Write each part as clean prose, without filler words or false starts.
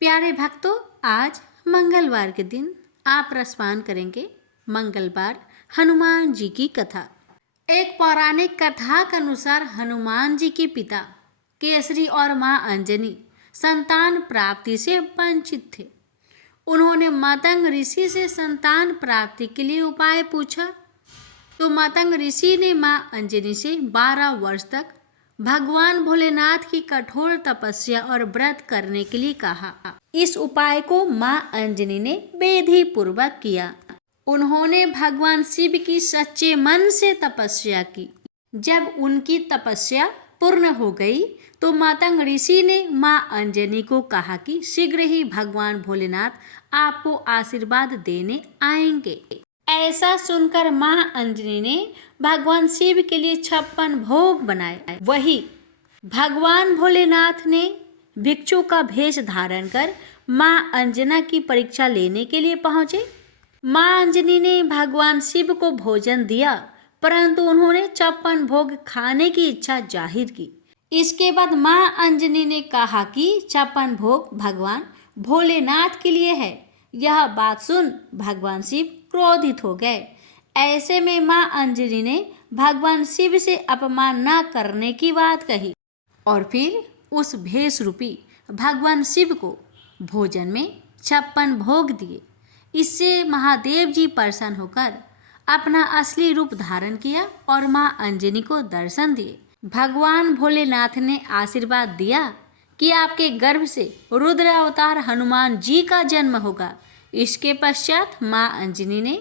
प्यारे भक्तों, आज मंगलवार के दिन आप रसपान करेंगे मंगलवार हनुमान जी की कथा। एक पौराणिक कथा के अनुसार हनुमान जी के पिता केसरी और मां अंजनी संतान प्राप्ति से वंचित थे। उन्होंने मतंग ऋषि से संतान प्राप्ति के लिए उपाय पूछा तो मतंग ऋषि ने मां अंजनी से 12 वर्ष तक भगवान भोलेनाथ की कठोर तपस्या और व्रत करने के लिए कहा। इस उपाय को मां अंजनी ने विधि पूर्वक किया। उन्होंने भगवान शिव की सच्चे मन से तपस्या की। जब उनकी तपस्या पूर्ण हो गई तो मतंग ऋषि ने मां अंजनी को कहा कि शीघ्र ही भगवान भोलेनाथ आपको आशीर्वाद देने आएंगे। ऐसा सुनकर मां अंजनी ने भगवान शिव के लिए 56 भोग बनाए। वही भगवान भोलेनाथ ने भिक्षु का भेष धारण कर मां अंजना की परीक्षा लेने के लिए पहुंचे। मां अंजनी ने भगवान शिव को भोजन दिया, परंतु उन्होंने 56 भोग खाने की इच्छा जाहिर की। इसके बाद मां अंजनी ने कहा कि 56 भोग भगवान भोलेनाथ के लिए है। यह बात सुन भगवान शिव क्रोधित हो गए। ऐसे में मां अंजनी ने भगवान शिव से अपमान न करने की बात कही और फिर उस भेष रूपी भगवान शिव को भोजन में 56 भोग दिए। इससे महादेव जी प्रसन्न होकर अपना असली रूप धारण किया और मां अंजनी को दर्शन दिए। भगवान भोलेनाथ ने आशीर्वाद दिया कि आपके गर्भ से रुद्र अवतार हनुमान जी का जन्म होगा। इसके पश्चात मां अंजनी ने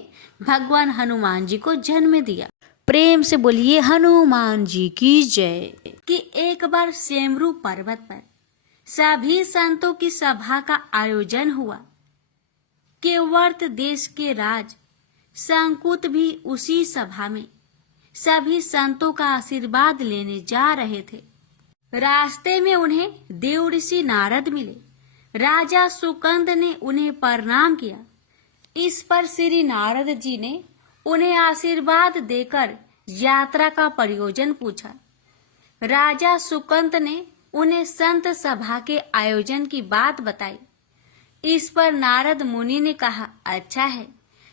भगवान हनुमान जी को जन्म दिया। प्रेम से बोलिए हनुमान जी की जय। कि एक बार सेमरू पर्वत पर सभी संतों की सभा का आयोजन हुआ। केवर्त देश के राज संकुत भी उसी सभा में सभी संतों का आशीर्वाद लेने जा रहे थे। रास्ते में उन्हें देव ऋषि नारद मिले। राजा सुकंद ने उन्हें प्रणाम किया। इस पर श्री नारद जी ने उन्हें आशीर्वाद देकर यात्रा का प्रयोजन पूछा। राजा सुकंद ने उन्हें संत सभा के आयोजन की बात बताई। इस पर नारद मुनि ने कहा, अच्छा है,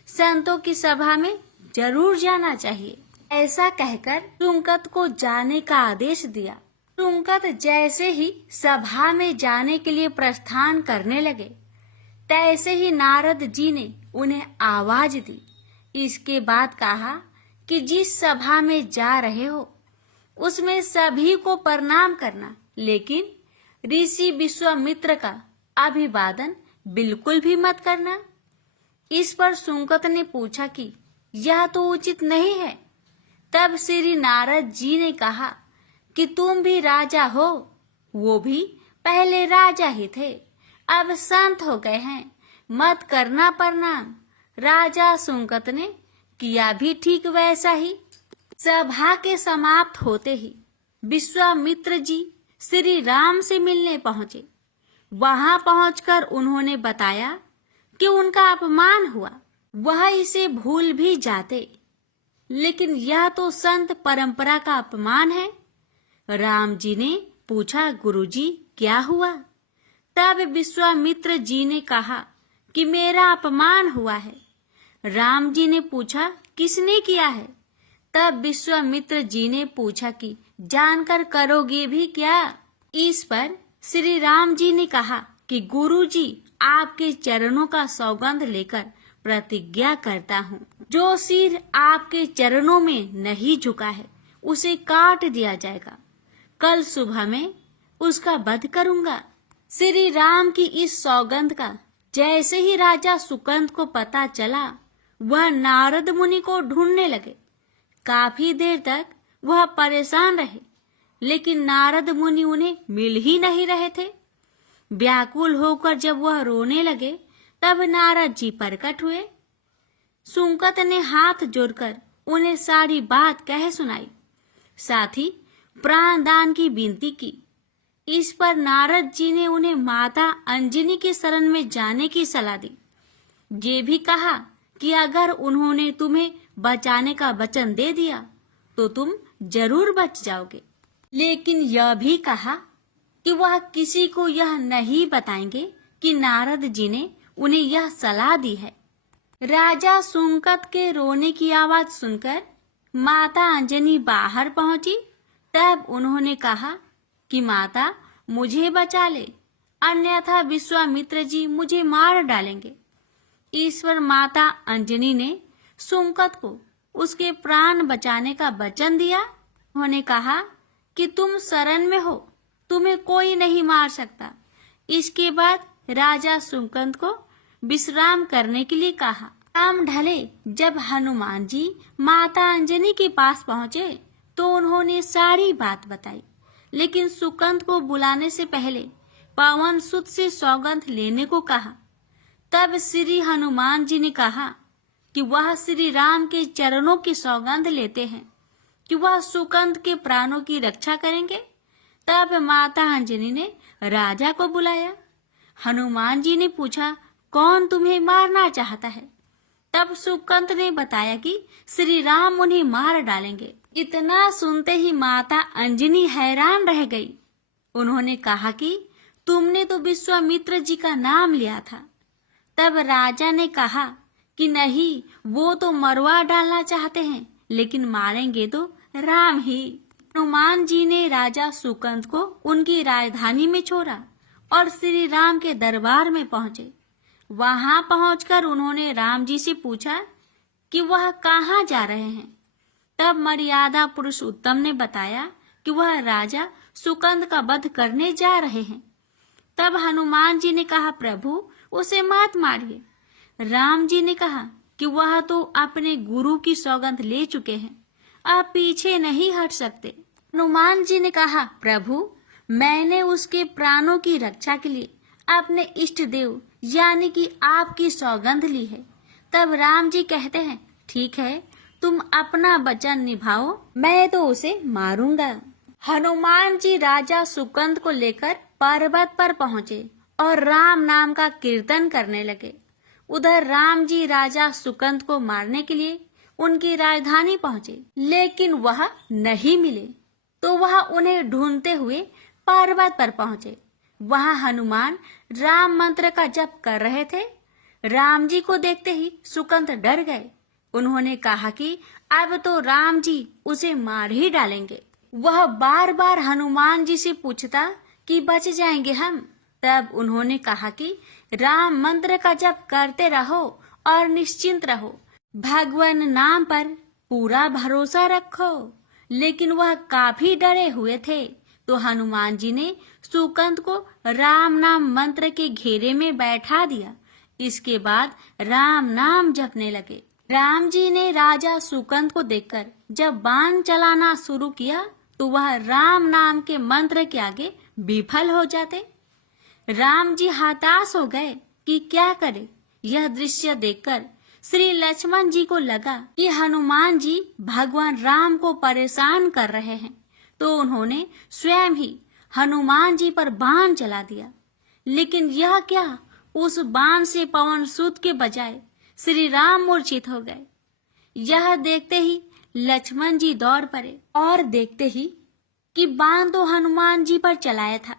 संतों की सभा में जरूर जाना चाहिए। ऐसा कहकर सुकंद को जाने का आदेश दिया। सुकंद जैसे ही सभा में जाने के लिए प्रस्थान करने लगे, तैसे ही नारद जी ने उन्हें आवाज दी। इसके बाद कहा कि जिस सभा में जा रहे हो उसमें सभी को प्रणाम करना, लेकिन ऋषि विश्वामित्र का अभिवादन बिल्कुल भी मत करना। इस पर सुकंद ने पूछा कि यह तो उचित नहीं है। तब श्री नारद जी ने कहा कि तुम भी राजा हो, वो भी पहले राजा ही थे, अब संत हो गए हैं, मत करना प्रणाम। राजा सुकंद ने किया भी ठीक वैसा ही। सभा के समाप्त होते ही विश्वामित्र जी श्री राम से मिलने पहुंचे। वहां पहुंचकर उन्होंने बताया कि उनका अपमान हुआ। वह इसे भूल भी जाते, लेकिन यह तो संत परंपरा का अपमान है। राम जी ने पूछा, गुरुजी क्या हुआ? तब विश्वामित्र जी ने कहा कि मेरा अपमान हुआ है। राम जी ने पूछा, किसने किया है? तब विश्वामित्र जी ने पूछा कि जानकर करोगे भी क्या? इस पर श्री राम जी ने कहा कि गुरुजी, आपके चरणों का सौगंध लेकर प्रतिज्ञा करता हूँ, जो सिर आपके चरणों में नहीं झुका है उसे काट दिया जाएगा। कल सुबह में उसका वध करूंगा। श्री राम की इस सौगंध का जैसे ही राजा सुकंद को पता चला, वह नारद मुनि को ढूंढने लगे। काफी देर तक वह परेशान रहे, लेकिन नारद मुनि उन्हें मिल ही नहीं रहे थे। व्याकुल होकर जब वह रोने लगे, तब नारद जी प्रकट हुए। सुकंद ने हाथ जोड़कर उन्हें सारी बात कह सुनाई, साथ ही प्राण दान की विनती की। इस पर नारद जी ने उन्हें माता अंजनी के शरण में जाने की सलाह दी। ये भी कहा कि अगर उन्होंने तुम्हें बचाने का वचन दे दिया तो तुम जरूर बच जाओगे, लेकिन यह भी कहा कि वह किसी को यह नहीं बताएंगे कि नारद जी ने उन्हें यह सलाह दी है। राजा सुंकत के रोने की आवाज सुनकर माता अंजनी बाहर पहुंची। तब उन्होंने कहा कि माता, मुझे बचा ले, अन्यथा विश्वामित्र जी मुझे मार डालेंगे। ईश्वर माता अंजनी ने सुंकत को उसके प्राण बचाने का वचन दिया। उन्होंने कहा कि तुम शरण में हो, तुम्हें कोई नहीं मार सकता। इसके बाद राजा सुंकत को विश्राम करने के लिए कहा। शाम ढले जब हनुमान जी माता अंजनी के पास पहुंचे तो उन्होंने सारी बात बताई, लेकिन सुकंद को बुलाने से पहले पवन सुत से सौगंध लेने को कहा। तब श्री हनुमान जी ने कहा कि वह श्री राम के चरणों की सौगंध लेते हैं कि वह सुकंद के प्राणों की रक्षा करेंगे। तब माता अंजनी ने राजा को बुलाया। हनुमान जी ने पूछा, कौन तुम्हें मारना चाहता है? तब सुकंद ने बताया कि श्री राम उन्हें मार डालेंगे। इतना सुनते ही माता अंजनी हैरान रह गई। उन्होंने कहा कि तुमने तो विश्वामित्र जी का नाम लिया था। तब राजा ने कहा कि नहीं, वो तो मरवा डालना चाहते हैं, लेकिन मारेंगे तो राम ही। हनुमान जी ने राजा सुकंद को उनकी राजधानी में छोड़ा और श्री राम के दरबार में पहुंचे। वहां पहुंचकर उन्होंने राम जी से पूछा कि वह कहाँ जा रहे हैं। तब मर्यादा पुरुषोत्तम ने बताया कि वह राजा सुकंद का वध करने जा रहे हैं। तब हनुमान जी ने कहा, प्रभु उसे मत मारिए। राम जी ने कहा कि वह तो अपने गुरु की सौगंध ले चुके हैं, आप पीछे नहीं हट सकते। हनुमान जी ने कहा, प्रभु मैंने उसके प्राणों की रक्षा के लिए अपने इष्ट देव यानी कि आपकी सौगंध ली है। तब राम जी कहते हैं, ठीक है, तुम अपना वचन निभाओ, मैं तो उसे मारूंगा। हनुमान जी राजा सुकंद को लेकर पर्वत पर पहुंचे और राम नाम का कीर्तन करने लगे। उधर राम जी राजा सुकंद को मारने के लिए उनकी राजधानी पहुंचे, लेकिन वह नहीं मिले। तो वह उन्हें ढूंढते हुए पर्वत पर पहुंचे। वहां हनुमान राम मंत्र का जप कर रहे थे। राम जी को देखते ही सुकंद डर गए। उन्होंने कहा कि अब तो राम जी उसे मार ही डालेंगे। वह बार बार हनुमान जी से पूछता कि बच जाएंगे हम। तब उन्होंने कहा कि राम मंत्र का जप करते रहो और निश्चिंत रहो, भगवान नाम पर पूरा भरोसा रखो। लेकिन वह काफी डरे हुए थे, तो हनुमान जी ने सुकंद को राम नाम मंत्र के घेरे में बैठा दिया। इसके बाद राम नाम जपने लगे। राम जी ने राजा सुकंद को देखकर जब बाण चलाना शुरू किया तो वह राम नाम के मंत्र के आगे विफल हो जाते। राम जी हताश हो गए कि क्या करे। यह दृश्य देखकर श्री लक्ष्मण जी को लगा कि हनुमान जी भगवान राम को परेशान कर रहे हैं, तो उन्होंने स्वयं ही हनुमान जी पर बाण चला दिया। लेकिन यह क्या, उस बाण से पवन सुत के बजाय श्री राम मूर्छित हो गए। यह देखते ही लक्ष्मण जी दौड़ पड़े और देखते ही कि बाण तो हनुमान जी पर चलाया था,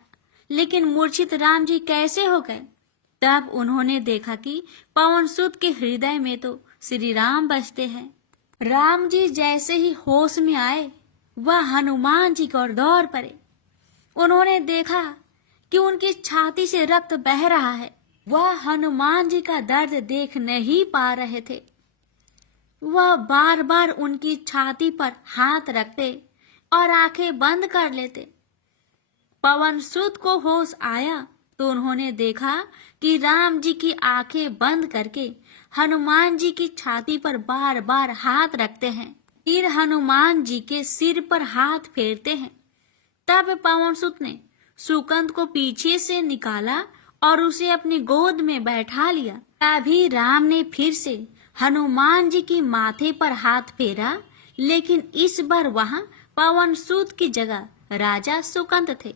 लेकिन मूर्छित राम जी कैसे हो गए। तब उन्होंने देखा कि पवन सुत के हृदय में तो श्री राम बसते हैं। राम जी जैसे ही होश में आए, वह हनुमान जी की ओर दौड़ पड़े। उन्होंने देखा कि उनकी छाती से रक्त बह रहा है। वह हनुमान जी का दर्द देख नहीं पा रहे थे। वह बार बार उनकी छाती पर हाथ रखते और आंखें बंद कर लेते। पवन सुत को होश आया तो उन्होंने देखा कि राम जी की आंखें बंद करके हनुमान जी की छाती पर बार बार हाथ रखते हैं, फिर हनुमान जी के सिर पर हाथ फेरते हैं। तब पवन सुत ने सुकंद को पीछे से निकाला और उसे अपनी गोद में बैठा लिया। तभी राम ने फिर से हनुमान जी की माथे पर हाथ फेरा, लेकिन इस बार वहां पवन सुत की जगह राजा सुकंद थे।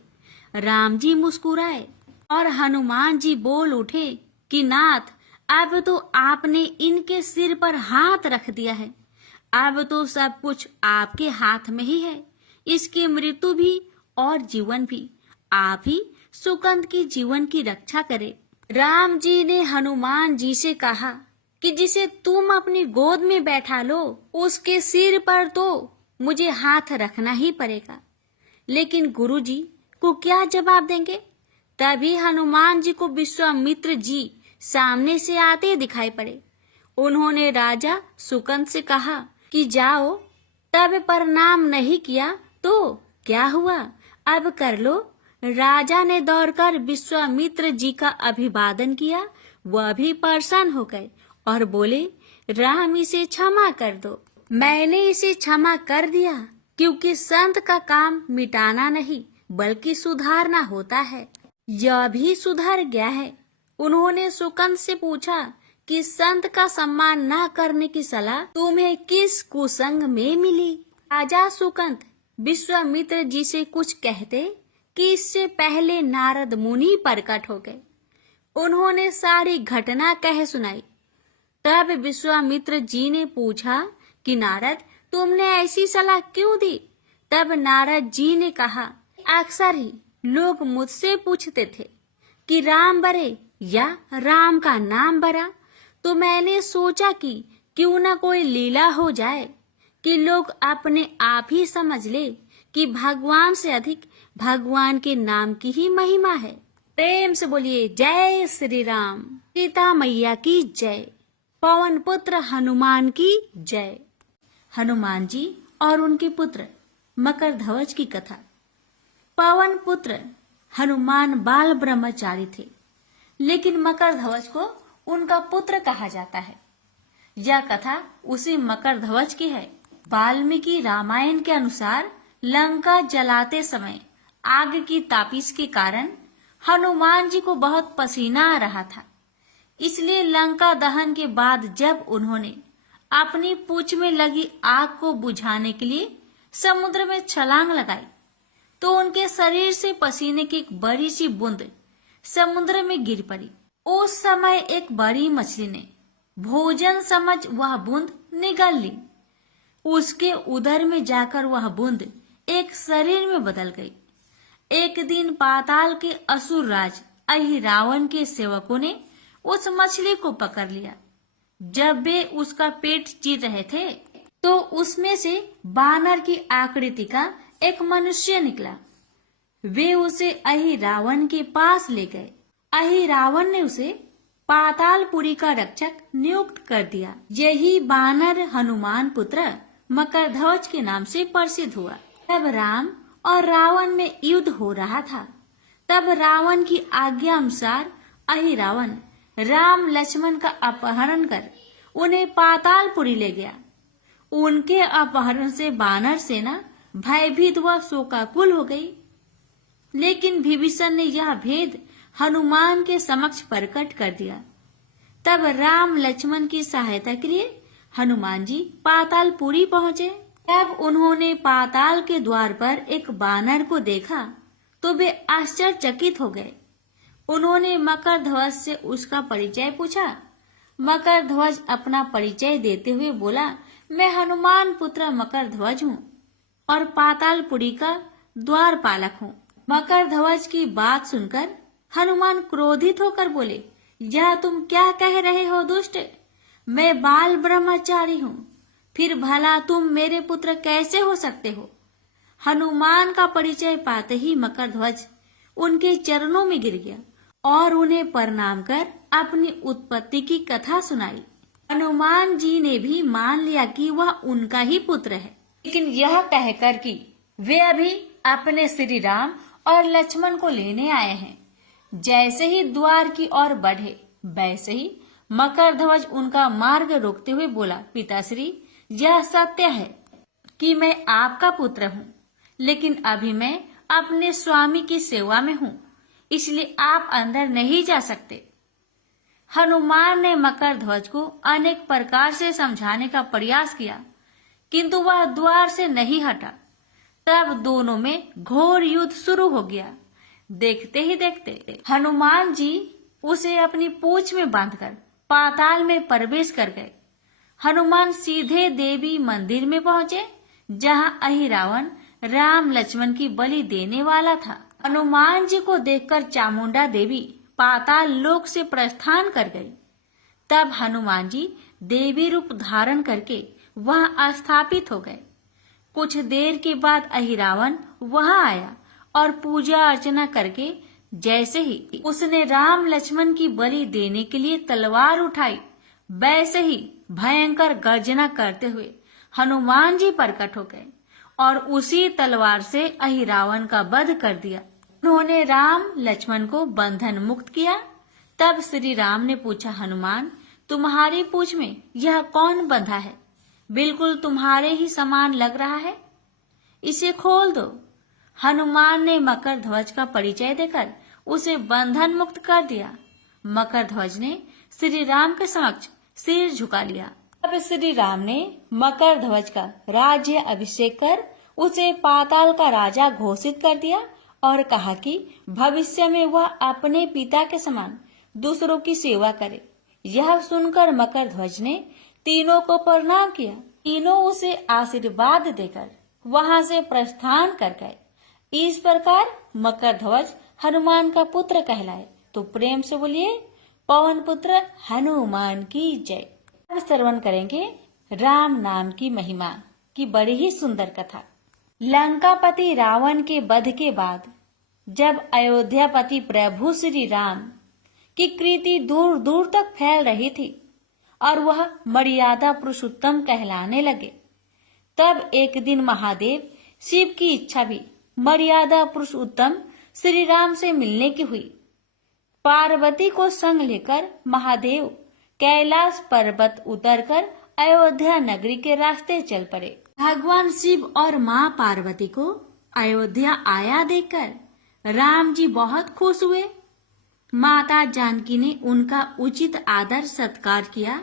राम जी मुस्कुराए और हनुमान जी बोल उठे कि नाथ, अब तो आपने इनके सिर पर हाथ रख दिया है, अब तो सब कुछ आपके हाथ में ही है। इसकी मृत्यु भी और जीवन भी आप ही सुकंद की जीवन की रक्षा करे। राम जी ने हनुमान जी से कहा कि जिसे तुम अपनी गोद में बैठा लो उसके सिर पर तो मुझे हाथ रखना ही पड़ेगा। लेकिन गुरुजी को क्या जवाब देंगे? तभी हनुमान जी को विश्वामित्र जी सामने से आते दिखाई पड़े। उन्होंने राजा सुकंद से कहा कि जाओ, तब प्रणाम नहीं किया तो क्या हुआ, अब कर लो। राजा ने दौड़कर विश्वामित्र जी का अभिवादन किया। वह भी प्रसन्न हो गए और बोले, राम इसे क्षमा कर दो। मैंने इसे क्षमा कर दिया क्योंकि संत का काम मिटाना नहीं बल्कि सुधारना होता है। यह भी सुधर गया है। उन्होंने सुकंद से पूछा कि संत का सम्मान न करने की सलाह तुम्हें किस कुसंग में मिली? राजा सुकंद विश्वामित्र जी से कुछ कहते कि इससे पहले नारद मुनि प्रकट हो गए। उन्होंने सारी घटना कह सुनाई। तब विश्वामित्र जी ने पूछा कि नारद, तुमने ऐसी सलाह क्यों दी? तब नारद जी ने कहा, अक्सर ही लोग मुझसे पूछते थे कि राम बरे या राम का नाम बरा, तो मैंने सोचा कि क्यों न कोई लीला हो जाए कि लोग अपने आप ही समझ ले कि भगवान से अधिक भगवान के नाम की ही महिमा है। प्रेम से बोलिए जय श्री राम। सीता मैया की जय। पवन पुत्र हनुमान की जय। हनुमान जी और उनके पुत्र मकरध्वज की कथा। पवन पुत्र हनुमान बाल ब्रह्मचारी थे, लेकिन मकरध्वज को उनका पुत्र कहा जाता है। यह कथा उसी मकरध्वज की है। वाल्मीकि रामायण के अनुसार लंका जलाते समय आग की तापिश के कारण हनुमान जी को बहुत पसीना आ रहा था। इसलिए लंका दहन के बाद जब उन्होंने अपनी पूंछ में लगी आग को बुझाने के लिए समुद्र में छलांग लगाई, तो उनके शरीर से पसीने की एक बड़ी सी बूंद समुद्र में गिर पड़ी। उस समय एक बड़ी मछली ने भोजन समझ वह बूंद निगल ली। उसके उदर में जाकर वह बूंद एक शरीर में बदल गई। एक दिन पाताल के असुर राज अहिरावण के सेवकों ने उस मछली को पकड़ लिया। जब वे उसका पेट चीर रहे थे तो उसमें से बानर की आकृति का एक मनुष्य निकला। वे उसे अहिरावण के पास ले गए। अहिरावण ने उसे पातालपुरी का रक्षक नियुक्त कर दिया। यही बानर हनुमान पुत्र मकरध्वज के नाम से प्रसिद्ध हुआ। तब राम और रावण में युद्ध हो रहा था। तब रावण की आज्ञा अनुसार अहिरावण राम लक्ष्मण का अपहरण कर उन्हें पातालपुरी ले गया। उनके अपहरण से बानर सेना भयभीत व शोकाकुल हो गई। लेकिन विभीषण ने यह भेद हनुमान के समक्ष प्रकट कर दिया। तब राम लक्ष्मण की सहायता के लिए हनुमान जी पातालपुरी पहुंचे। तब उन्होंने पाताल के द्वार पर एक बानर को देखा तो वे आश्चर्यचकित हो गए। उन्होंने मकरध्वज से उसका परिचय पूछा। मकरध्वज अपना परिचय देते हुए बोला, मैं हनुमान पुत्र मकरध्वज हूँ और पातालपुरी का द्वारपालक हूँ। मकरध्वज की बात सुनकर हनुमान क्रोधित होकर बोले, यह तुम क्या कह रहे हो दुष्ट? मैं बाल ब्रह्मचारी हूँ, फिर भला तुम मेरे पुत्र कैसे हो सकते हो? हनुमान का परिचय पाते ही मकरध्वज उनके चरणों में गिर गया और उन्हें प्रणाम कर अपनी उत्पत्ति की कथा सुनाई। हनुमान जी ने भी मान लिया कि वह उनका ही पुत्र है, लेकिन यह कहकर कि वे अभी अपने श्री राम और लक्ष्मण को लेने आए हैं। जैसे ही द्वार की ओर बढ़े वैसे ही मकरध्वज उनका मार्ग रोकते हुए बोला, पिताश्री, यह सत्य है कि मैं आपका पुत्र हूँ, लेकिन अभी मैं अपने स्वामी की सेवा में हूँ, इसलिए आप अंदर नहीं जा सकते। हनुमान ने मकरध्वज को अनेक प्रकार से समझाने का प्रयास किया, किंतु वह द्वार से नहीं हटा। तब दोनों में घोर युद्ध शुरू हो गया। देखते ही देखते हनुमान जी उसे अपनी पूंछ में बांधकर पाताल में प्रवेश कर गए। हनुमान सीधे देवी मंदिर में पहुंचे, जहां अहिरावण राम लक्ष्मण की बलि देने वाला था। हनुमान जी को देखकर चामुंडा देवी पाताल लोक से प्रस्थान कर गई। तब हनुमान जी देवी रूप धारण करके वहां स्थापित हो गए। कुछ देर के बाद अहिरावण वहां आया और पूजा अर्चना करके जैसे ही उसने राम लक्ष्मण की बलि देने के लिए तलवार उठाई, वैसे ही भयंकर गर्जना करते हुए हनुमान जी प्रकट हो गए और उसी तलवार से अहिरावण का वध कर दिया। उन्होंने राम लक्ष्मण को बंधन मुक्त किया। तब श्री राम ने पूछा, हनुमान, तुम्हारी पूंछ में यह कौन बंधा है? बिल्कुल तुम्हारे ही समान लग रहा है, इसे खोल दो। हनुमान ने मकर ध्वज का परिचय देकर उसे बंधन मुक्त कर दिया। मकर ध्वज ने श्री राम के समक्ष सिर झुका लिया। अब श्री राम ने मकर ध्वज का राज्य अभिषेक कर उसे पाताल का राजा घोषित कर दिया और कहा कि भविष्य में वह अपने पिता के समान दूसरों की सेवा करे। यह सुनकर मकर ध्वज ने तीनों को प्रणाम किया। तीनों उसे आशीर्वाद देकर वहां से प्रस्थान कर गए। इस प्रकार मकर ध्वज हनुमान का पुत्र कहलाए। तो प्रेम से बोलिए, पवन पुत्र हनुमान की जय। अब श्रवण करेंगे राम नाम की महिमा की बड़ी ही सुंदर कथा। लंकापति रावण के वध के बाद जब अयोध्यापति प्रभु श्री राम की कीर्ति दूर दूर तक फैल रही थी और वह मर्यादा पुरुषोत्तम कहलाने लगे, तब एक दिन महादेव शिव की इच्छा भी मर्यादा पुरुषोत्तम श्री राम से मिलने की हुई। पार्वती को संग लेकर महादेव कैलाश पर्वत उतरकर अयोध्या नगरी के रास्ते चल पड़े। भगवान शिव और माँ पार्वती को अयोध्या आया देखकर राम जी बहुत खुश हुए। माता जानकी ने उनका उचित आदर सत्कार किया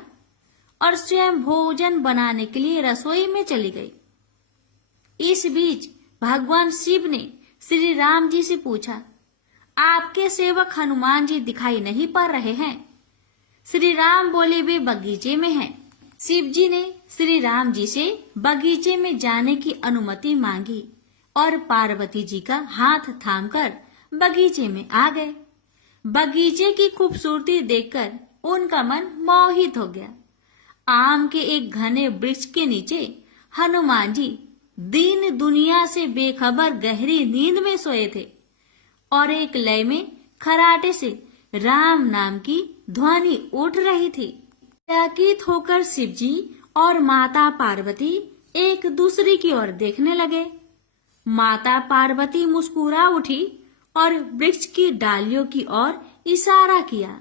और स्वयं भोजन बनाने के लिए रसोई में चली गई। इस बीच भगवान शिव ने श्री राम जी से पूछा, आपके सेवक हनुमान जी दिखाई नहीं पड़ रहे हैं? श्री राम बोले, वे बगीचे में हैं। शिव जी ने श्री राम जी से बगीचे में जाने की अनुमति मांगी और पार्वती जी का हाथ थामकर बगीचे में आ गए। बगीचे की खूबसूरती देखकर उनका मन मोहित हो गया। आम के एक घने वृक्ष के नीचे हनुमान जी दीन दुनिया से बेखबर गहरी नींद में सोए थे और एक लय में खराटे से राम नाम की ध्वनि उठ रही थी। चकित होकर शिव जी और माता पार्वती एक दूसरे की ओर देखने लगे। माता पार्वती मुस्कुरा उठी और वृक्ष की डालियों की ओर इशारा किया।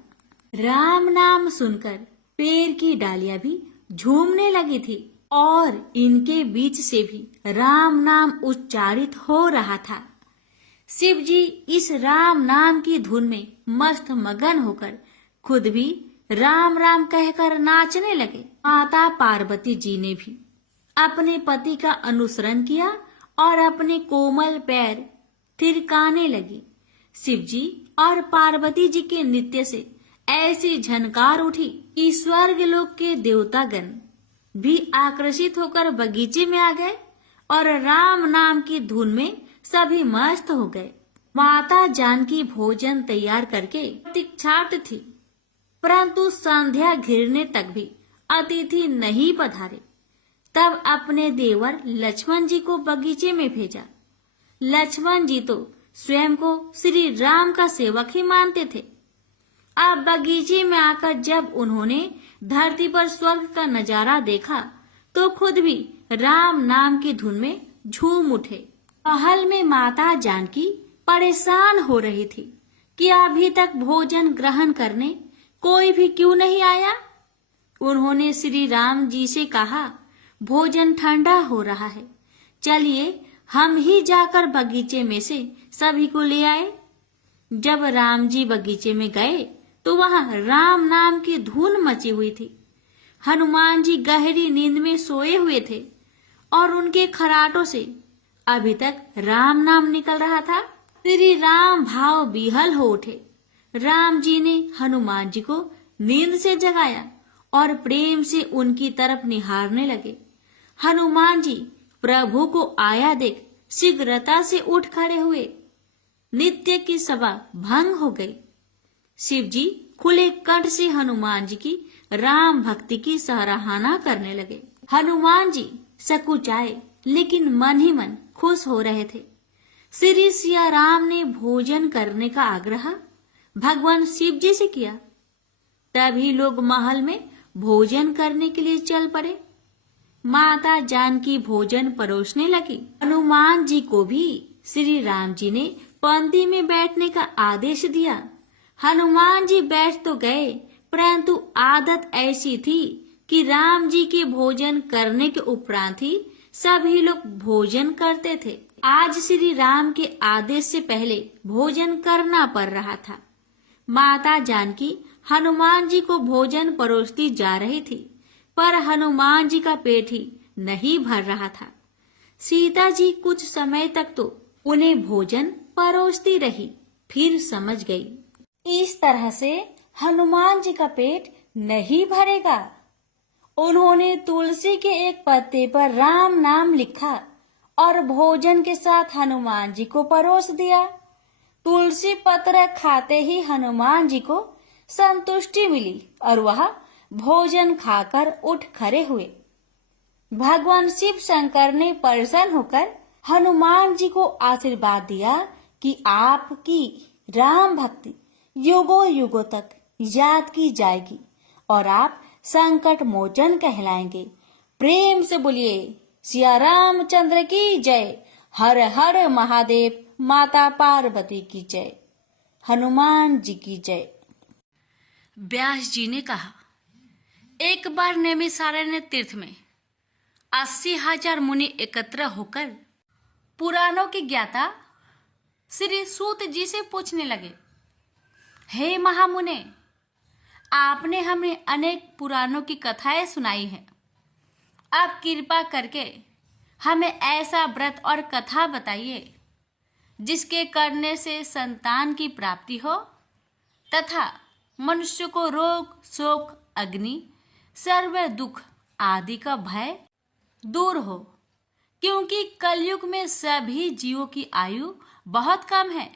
राम नाम सुनकर पेड़ की डालियां भी झूमने लगी थी और इनके बीच से भी राम नाम उच्चारित हो रहा था। शिव जी इस राम नाम की धुन में मस्त मगन होकर खुद भी राम राम कहकर नाचने लगे। माता पार्वती जी ने भी अपने पति का अनुसरण किया और अपने कोमल पैर थिरकाने लगी। शिव जी और पार्वती जी के नृत्य से ऐसी झनकार उठी कि स्वर्ग लोक के देवतागण भी आकर्षित होकर बगीचे में आ गए और राम नाम की धुन में सभी मस्त हो गए। माता जानकी भोजन तैयार करके प्रतीक्षार्थ थी, परंतु संध्या घिरने तक भी अतिथि नहीं पधारे। तब अपने देवर लक्ष्मण जी को बगीचे में भेजा। लक्ष्मण जी तो स्वयं को श्री राम का सेवक ही मानते थे। अब बगीचे में आकर जब उन्होंने धरती पर स्वर्ग का नजारा देखा तो खुद भी राम नाम की धुन में झूम उठे। महल में माता जानकी परेशान हो रही थी कि अभी तक भोजन ग्रहण करने कोई भी क्यों नहीं आया। उन्होंने श्री राम जी से कहा, भोजन ठंडा हो रहा है, चलिए हम ही जाकर बगीचे में से सभी को ले आए। जब राम जी बगीचे में गए तो वहां राम नाम की धुन मची हुई थी। हनुमान जी गहरी नींद में सोए हुए थे और उनके खराटों से अभी तक राम नाम निकल रहा था। श्री राम भाव विहल हो उठे। राम जी ने हनुमान जी को नींद से जगाया और प्रेम से उनकी तरफ निहारने लगे। हनुमान जी प्रभु को आया देख शीघ्रता से उठ खड़े हुए। नित्य की सभा भंग हो गई। शिव जी खुले कंठ से हनुमान जी की राम भक्ति की सराहना करने लगे। हनुमान जी सकुचाए लेकिन मन ही मन खुश हो रहे थे। श्री सिया राम ने भोजन करने का आग्रह भगवान शिव जी से किया। तभी लोग महल में भोजन करने के लिए चल पड़े। माता जानकी भोजन परोसने लगी। हनुमान जी को भी श्री राम जी ने पंक्ति में बैठने का आदेश दिया। हनुमान जी बैठ तो गए, परंतु आदत ऐसी थी कि राम जी के भोजन करने के उपरांत ही सभी लोग भोजन करते थे। आज श्री राम के आदेश से पहले भोजन करना पड़ रहा था। माता जानकी हनुमान जी को भोजन परोसती जा रही थी, पर हनुमान जी का पेट ही नहीं भर रहा था। सीता जी कुछ समय तक तो उन्हें भोजन परोसती रही, फिर समझ गई इस तरह से हनुमान जी का पेट नहीं भरेगा। उन्होंने तुलसी के एक पत्ते पर राम नाम लिखा और भोजन के साथ हनुमान जी को परोस दिया। तुलसी पत्र खाते ही हनुमान जी को संतुष्टि मिली और वह भोजन खाकर उठ खड़े हुए। भगवान शिव शंकर ने प्रसन्न होकर हनुमान जी को आशीर्वाद दिया कि आपकी राम भक्ति युगों युगों तक याद की जाएगी और आप संकट मोचन कहलाएंगे। प्रेम से बोलिए सिया रामचंद्र की जय। हर हर महादेव। माता पार्वती की जय। हनुमान जी की जय। व्यास जी ने कहा, एक बार नैमिषारण्य तीर्थ में 80,000 मुनि एकत्र होकर पुराणों के ज्ञाता श्री सूत जी से पूछने लगे, हे महामुने, आपने हमें अनेक पुराणों की कथाएं सुनाई हैं। आप कृपा करके हमें ऐसा व्रत और कथा बताइए जिसके करने से संतान की प्राप्ति हो तथा मनुष्य को रोग शोक अग्नि सर्व दुख आदि का भय दूर हो, क्योंकि कलयुग में सभी जीवों की आयु बहुत कम है।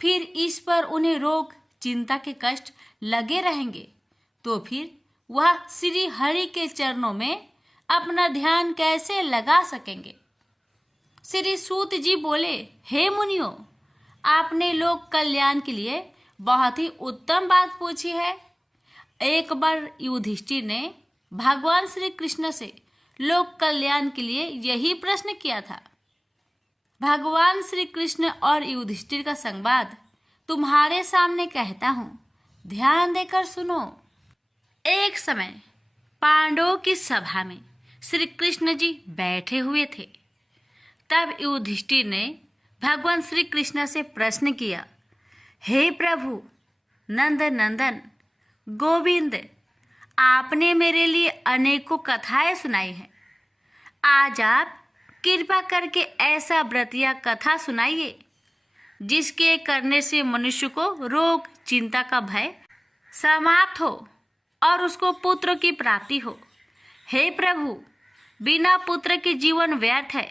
फिर इस पर उन्हें रोग चिंता के कष्ट लगे रहेंगे, तो फिर वह श्री हरि के चरणों में अपना ध्यान कैसे लगा सकेंगे। श्री सूत जी बोले, हे मुनियों, आपने लोक कल्याण के लिए बहुत ही उत्तम बात पूछी है। एक बार युधिष्ठिर ने भगवान श्री कृष्ण से लोक कल्याण के लिए यही प्रश्न किया था। भगवान श्री कृष्ण और युधिष्ठिर का संवाद तुम्हारे सामने कहता हूं, ध्यान देकर सुनो। एक समय पांडवों की सभा में श्री कृष्ण जी बैठे हुए थे। तब युधिष्ठिर ने भगवान श्री कृष्ण से प्रश्न किया, हे प्रभु नंद नंदन गोविंद, आपने मेरे लिए अनेकों कथाएं सुनाई हैं। आज आप कृपा करके ऐसा व्रत या कथा सुनाइए जिसके करने से मनुष्य को रोग चिंता का भय समाप्त हो और उसको पुत्र की प्राप्ति हो। हे प्रभु, बिना पुत्र के जीवन व्यर्थ है।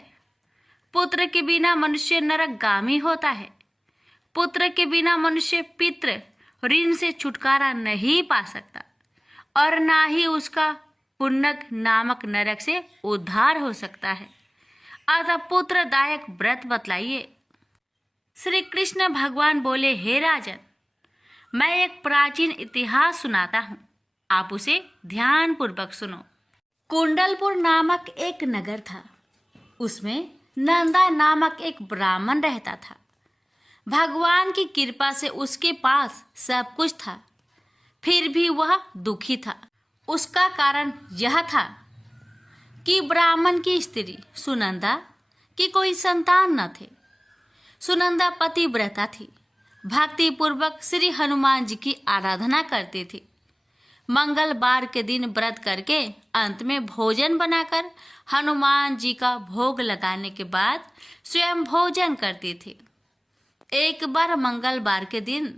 पुत्र के बिना मनुष्य नरकगामी होता है। पुत्र के बिना मनुष्य पितृ ऋण से छुटकारा नहीं पा सकता और ना ही उसका पुण्यक नामक नरक से उद्धार हो सकता है। अतः पुत्रदायक व्रत बतलाइए। श्री कृष्ण भगवान बोले, हे राजन, मैं एक प्राचीन इतिहास सुनाता हूँ, आप उसे ध्यान पूर्वक सुनो। कुंडलपुर नामक एक नगर था। उसमें नंदा नामक एक ब्राह्मण रहता था। भगवान की कृपा से उसके पास सब कुछ था, फिर भी वह दुखी था। उसका कारण यह था कि ब्राह्मण की स्त्री सुनंदा की कोई संतान न थे। सुनंदा पतिव्रता थी, भक्ति पूर्वक श्री हनुमान जी की आराधना करती थी। मंगलवार के दिन व्रत करके अंत में भोजन बनाकर हनुमान जी का भोग लगाने के बाद स्वयं भोजन करती थी। एक बार मंगलवार के दिन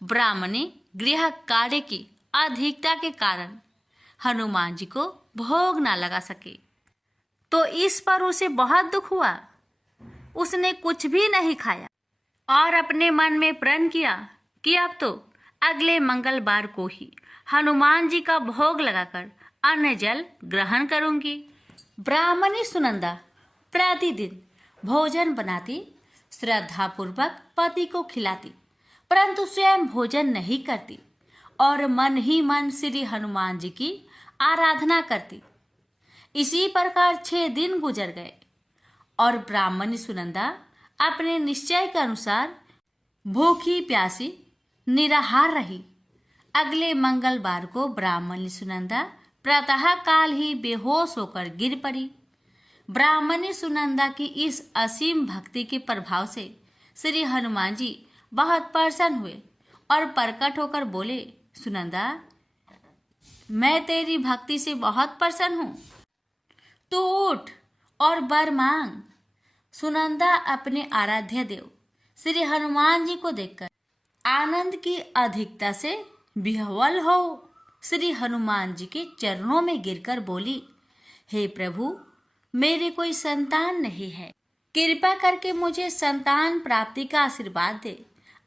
ब्राह्मणी गृह कार्य की अधिकता के कारण हनुमान जी को भोग ना लगा सकी, तो इस पर उसे बहुत दुख हुआ। उसने कुछ भी नहीं खाया और अपने मन में प्रण किया कि अब तो अगले मंगलवार को ही हनुमान जी का भोग लगाकर अन्न जल ग्रहण करूंगी। ब्राह्मणी सुनंदा प्रतिदिन भोजन बनाती, श्रद्धापूर्वक पति को खिलाती, परंतु स्वयं भोजन नहीं करती और मन ही मन श्री हनुमान जी की आराधना करती। इसी प्रकार 6 दिन गुजर गए और ब्राह्मणी सुनंदा अपने निश्चय के अनुसार भूखी प्यासी निराहार रही। अगले मंगलवार को ब्राह्मणी सुनंदा प्रातः काल ही बेहोश होकर गिर पड़ी। ब्राह्मणी सुनंदा की इस असीम भक्ति के प्रभाव से श्री हनुमान जी बहुत प्रसन्न हुए और प्रकट होकर बोले, सुनंदा, मैं तेरी भक्ति से बहुत प्रसन्न हूँ, तू उठ और वर मांग। सुनंदा अपने आराध्य देव श्री हनुमान जी को देखकर आनंद की अधिकता से विह्वल हो श्री हनुमान जी के चरणों में गिरकर बोली, हे प्रभु, मेरे कोई संतान नहीं है, कृपा करके मुझे संतान प्राप्ति का आशीर्वाद दे,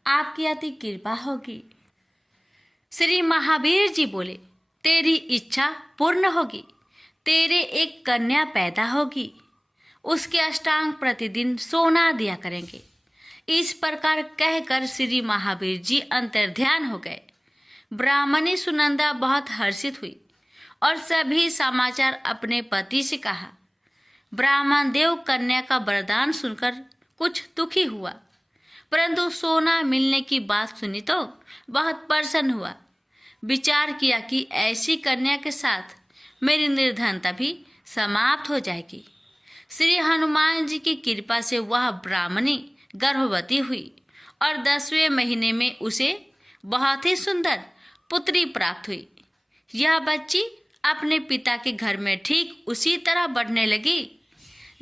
आपकी अति कृपा होगी। श्री महावीर जी बोले, तेरी इच्छा पूर्ण होगी, तेरे एक कन्या पैदा होगी, उसके अष्टांग प्रतिदिन सोना दिया करेंगे। इस प्रकार कहकर श्री महावीर जी अंतर्ध्यान हो गए। ब्राह्मणी सुनंदा बहुत हर्षित हुई और सभी समाचार अपने पति से कहा। ब्राह्मण देव कन्या का वरदान सुनकर कुछ दुखी हुआ, परंतु सोना मिलने की बात सुनी तो बहुत प्रसन्न हुआ। विचार किया कि ऐसी कन्या के साथ मेरी निर्धनता भी समाप्त हो जाएगी। श्री हनुमान जी की कृपा से वह ब्राह्मणी गर्भवती हुई और 10वें महीने में उसे बहुत ही सुंदर पुत्री प्राप्त हुई। यह बच्ची अपने पिता के घर में ठीक उसी तरह बढ़ने लगी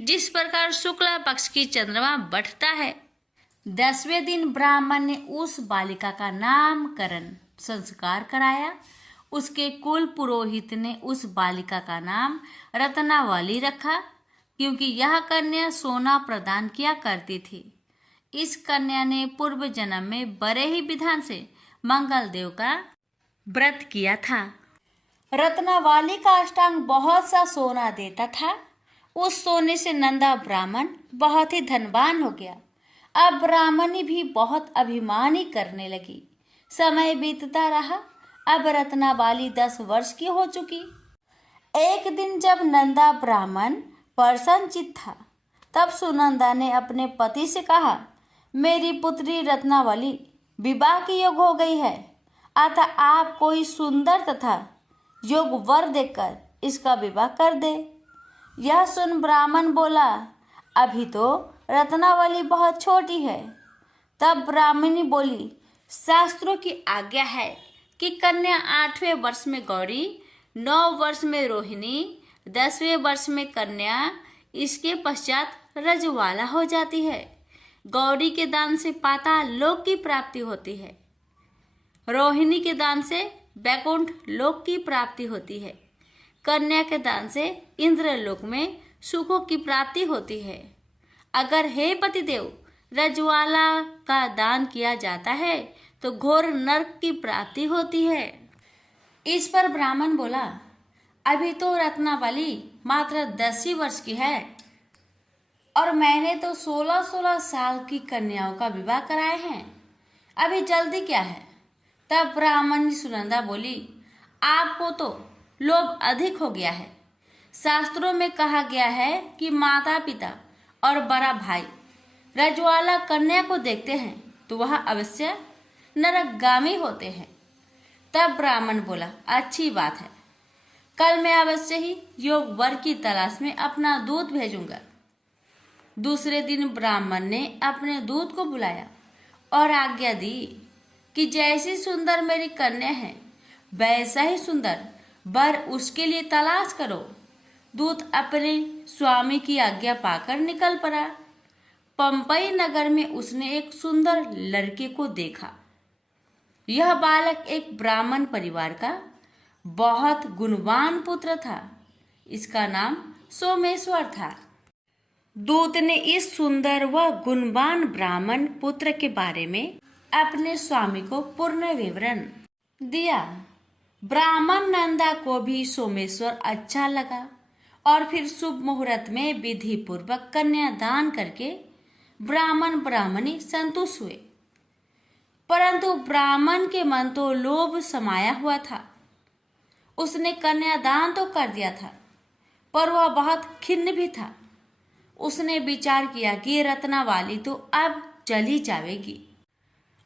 जिस प्रकार शुक्ला पक्ष की चंद्रमा बढ़ता है। 10वें दिन ब्राह्मण ने उस बालिका का नामकरण संस्कार कराया। उसके कुल पुरोहित ने उस बालिका का नाम रत्नावली रखा, क्योंकि यह कन्या सोना प्रदान किया करती थी। इस कन्या ने पूर्व जन्म में बड़े ही विधान से मंगल देव का व्रत किया था। रत्नावली का अष्टांग बहुत सा सोना देता था। उस सोने से नंदा ब्राह्मण बहुत ही धनवान हो गया। अब ब्राह्मणी भी बहुत अभिमानी करने लगी। समय बीतता रहा। अब रत्नावली 10 वर्ष की हो चुकी। एक दिन जब नंदा ब्राह्मण प्रसन्नचित्त था, तब सुनंदा ने अपने पति से कहा, मेरी पुत्री रत्नावली विवाह की योग हो गई है, अतः आप कोई सुंदर तथा योग वर देकर इसका विवाह कर दे। यह सुन ब्राह्मण बोला, अभी तो रत्नावली बहुत छोटी है। तब ब्राह्मणी बोली, शास्त्रों की आज्ञा है कि कन्या 8वें वर्ष में गौरी, 9 वर्ष में रोहिणी, 10वें वर्ष में कन्या, इसके पश्चात रजवाला हो जाती है। गौरी के दान से पाताल लोक की प्राप्ति होती है, रोहिणी के दान से वैकुंठ लोक की प्राप्ति होती है, कन्या के दान से इंद्रलोक में सुखों की प्राप्ति होती है। अगर हे पतिदेव रजवाला का दान किया जाता है तो घोर नरक की प्राप्ति होती है। इस पर ब्राह्मण बोला, अभी तो रत्नावली मात्र 10 ही वर्ष की है और मैंने तो 16-16 साल की कन्याओं का विवाह कराए हैं, अभी जल्दी क्या है। तब ब्राह्मणी सुनंदा बोली, आपको तो लोभ अधिक हो गया है। शास्त्रों में कहा गया है कि माता पिता और बड़ा भाई रजवाला कन्या को देखते हैं तो वह अवश्य नरकगामी होते हैं। तब ब्राह्मण बोला, अच्छी बात है, कल मैं अवश्य ही योग वर की तलाश में अपना दूत भेजूंगा। दूसरे दिन ब्राह्मण ने अपने दूत को बुलाया और आज्ञा दी कि जैसी सुंदर मेरी कन्या है वैसा ही सुंदर वर उसके लिए तलाश करो। दूत अपने स्वामी की आज्ञा पाकर निकल पड़ा। पंपई नगर में उसने एक सुंदर लड़के को देखा। यह बालक एक ब्राह्मण परिवार का बहुत गुणवान पुत्र था। इसका नाम सोमेश्वर था। दूत ने इस सुंदर व गुणवान ब्राह्मण पुत्र के बारे में अपने स्वामी को पूर्ण विवरण दिया। ब्राह्मण नंदा को भी सोमेश्वर अच्छा लगा और फिर शुभ मुहूर्त में विधि पूर्वक कन्यादान करके ब्राह्मण ब्राह्मणी संतुष्ट हुए। परंतु ब्राह्मण के मन तो लोभ समाया हुआ था। उसने कन्यादान तो कर दिया था, पर वह बहुत खिन्न भी था। उसने विचार किया कि रत्नावली तो अब चली जाएगी